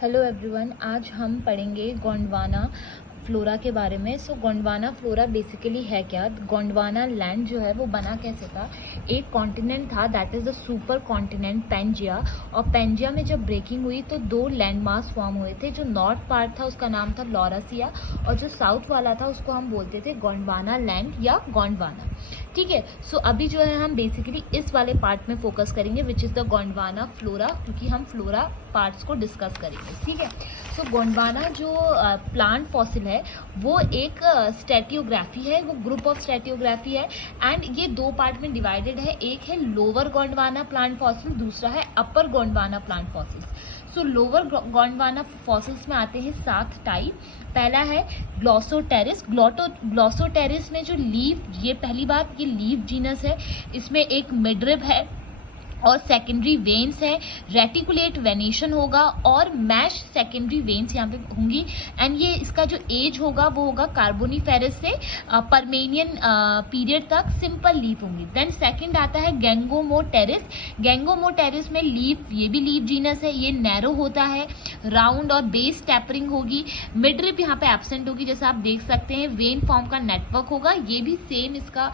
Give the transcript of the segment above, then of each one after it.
Hello everyone, आज हम पढ़ेंगे गोंडवाना फ्लोरा के बारे में। सो गोंडवाना फ्लोरा बेसिकली है क्या? गोंडवाना लैंड जो है वो बना कैसे था? एक कॉन्टिनेंट था, that is the supercontinent Pangaea. और पेंजिया में जब ब्रेकिंग हुई तो दो लैंड मास फॉर्म हुए थे। जो नॉर्थ पार्ट था उसका नाम था लॉरासिया, और जो साउथ वाला था उसको हम बोलते थे गोंडवाना लैंड या गोंडवाना। ठीक है। सो अभी जो है हम बेसिकली इस वाले पार्ट में फोकस करेंगे which is the Gondwana flora, क्योंकि हम फ्लोरा पार्ट्स को डिस्कस करेंगे। ठीक है। सो गोंडवाना जो प्लांट फॉसिल है वो एक स्टैटियोग्राफी है, वो ग्रुप ऑफ स्टैटियोग्राफी है। एंड ये दो पार्ट में डिवाइडेड है, एक है लोअर गोंडवाना प्लांट फॉसिल, दूसरा है upper Gondwana plant fossils. So lower Gondwana fossils में आते हैं 7 टाइप। पहला है ग्लॉसोटेरिस। ग्लॉसोटेरिस में जो लीफ, ये पहली बात, ये लीफ जीनस है, इसमें एक मिडरिब है और सेकेंडरी वेन्स है, रेटिकुलेट वेनेशन होगा और मैश सेकेंडरी वेन्स यहाँ पे होंगी। एंड ये इसका जो एज होगा वो होगा कार्बोनिफेरस से परमेनियन पीरियड तक सिंपल लीफ होंगी। देन सेकंड आता है गेंगोमोटेरिस। गेंगोमोटेरिस में लीफ, ये भी लीफ जीनस है, ये नैरो होता है, राउंड और बेस टैपरिंग होगी। मिडरिप यहाँ पे एब्सेंट होगी, जैसे आप देख सकते हैं। वेन फॉर्म का नेटवर्क होगा, ये भी सेम इसका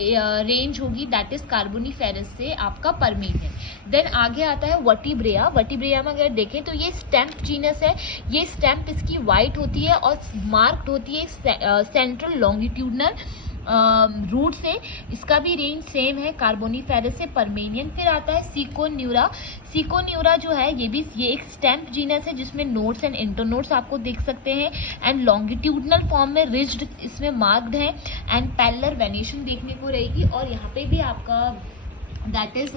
रेंज होगी, दैट इज कार्बोनिफेरस से आपका परमेनियन। देन आगे आता है वर्टिब्रेया। वर्टिब्रेया में अगर देखें तो ये स्टेम्प जीनस है। ये स्टेम्प इसकी वाइट होती है और मार्क्ड होती है सेंट्रल लॉन्गिट्यूडनल रूट से। इसका भी रेंज सेम है, कार्बोनिफेरस से परमेनियन। फिर आता है सिकोन्यूरा। सिकोन्यूरा जो है ये एक स्टेम्प जीनस है जिसमें नोड्स एंड इंटरनोड्स आपको देख सकते हैं। एंड लॉन्गिट्यूडनल फॉर्म में रिज्ड इसमें मार्क्ड है एंड पैरेलल वेनेशन देखने को रहेगी। और यहाँ पे भी आपका दैट इज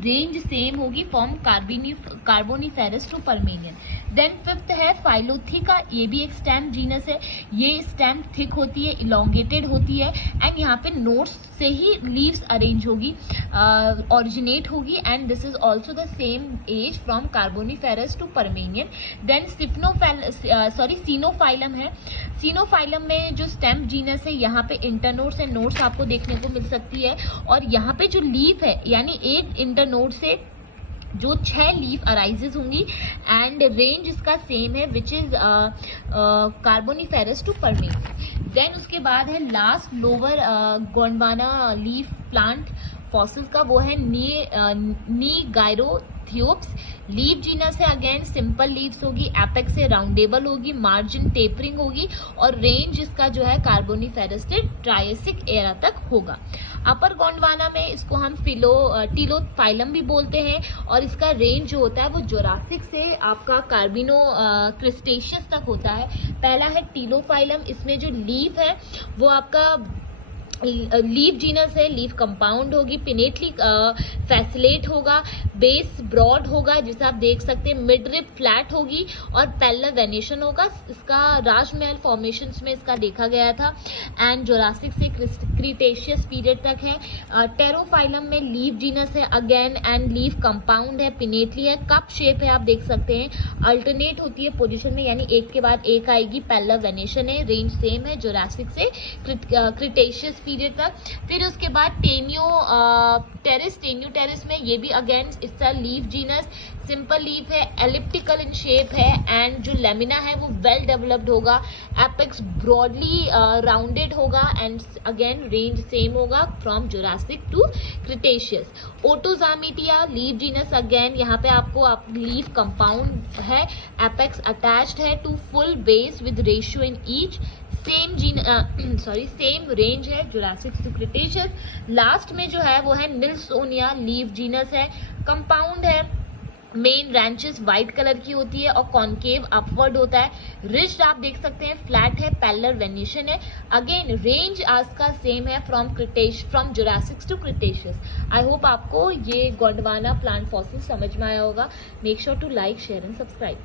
रेंज सेम होगी from Carboniferous to Permian. Then fifth है फाइलोथिका। ये भी एक स्टेम्प जीनस है। ये स्टेम्प थिक होती है, इलोंगेटेड होती है एंड यहाँ पे नोड्स से ही लीव्स अरेंज होगी, ऑरिजिनेट होगी। And this is also the same age from Carboniferous to Permian. Then Sphenophyllum है। सीनोफाइलम में जो स्टेम्प जीनस है यहाँ पे इंटरनोड्स एंड नोड्स आपको देखने को मिल सकती है। और यहाँ पे जो लीफ है, यानी एक इंटरनोड से जो 6 लीफ अराइजेज होंगी एंड रेंज इसका सेम है which is Carboniferous to Permian. Then उसके बाद है last lower Gondwana leaf plant fossils का, वो है नीगाइरोथियोप्स। लीफ जीनस है, अगेन सिंपल लीव्स होगी, एपेक्स से राउंडेबल होगी, मार्जिन टेपरिंग होगी और रेंज इसका जो है कार्बोनिफेरस से ट्रायसिक एरा तक होगा। अपर गोंडवाना में इसको हम टीलोफाइलम भी बोलते हैं और इसका रेंज जो होता है वो जोरासिक से आपका कार्बिनो क्रिस्टेशियस तक होता है। पहला है टीलोफाइलम, इसमें जो लीफ है वो आपका लीफ जीनस है, लीफ कंपाउंड होगी, पिनेटली फैसिलेट होगा, बेस ब्रॉड होगा जिसे आप देख सकते हैं, मिडरिप फ्लैट होगी और पैरेलल वेनेशन होगा। इसका राजमहल फॉर्मेशंस में इसका देखा गया था एंड जोरासिक से क्रिटेशियस पीरियड तक है। टेरोफाइलम में लीफ जीनस है अगेन एंड लीफ कंपाउंड है, पिनेटली है, कप शेप है, आप देख सकते हैं, अल्टरनेट होती है पोजीशन में, यानी एक के बाद एक आएगी, पैरेलल वेनेशन है, रेंज सेम है जोरासिक से क्रिटेशियस पीरियड तक। फिर उसके बाद टेन्यू टेरिस में ये भी अगेन इसका लीफ जीनस, सिंपल लीफ है, एलिप्टिकल इन शेप है एंड जो लेमिना है वो वेल डेवलप्ड होगा, एपेक्स ब्रॉडली राउंडेड होगा एंड अगेन रेंज सेम होगा from Jurassic to Cretaceous. Otozamites leaf genus, again यहाँ पे आपको लीफ कंपाउंड है, एपेक्स अटैच्ड है to full base with ratio in each, same range है जुरासिक टू क्रिटेशियस। लास्ट में जो है वो है निल्सोनिया लीफ जीनस है, कंपाउंड है, मेन ब्रांचेस व्हाइट कलर की होती है और कॉन्केव अपवर्ड होता है, रिज्ड आप देख सकते हैं, फ्लैट है, पैरेलल वेनेशन है, अगेन रेंज आज का सेम है from Jurassic to Cretaceous. I hope आपको ये गोंडवाना प्लांट फॉसिल समझ में आया होगा। Make sure to like, share and subscribe.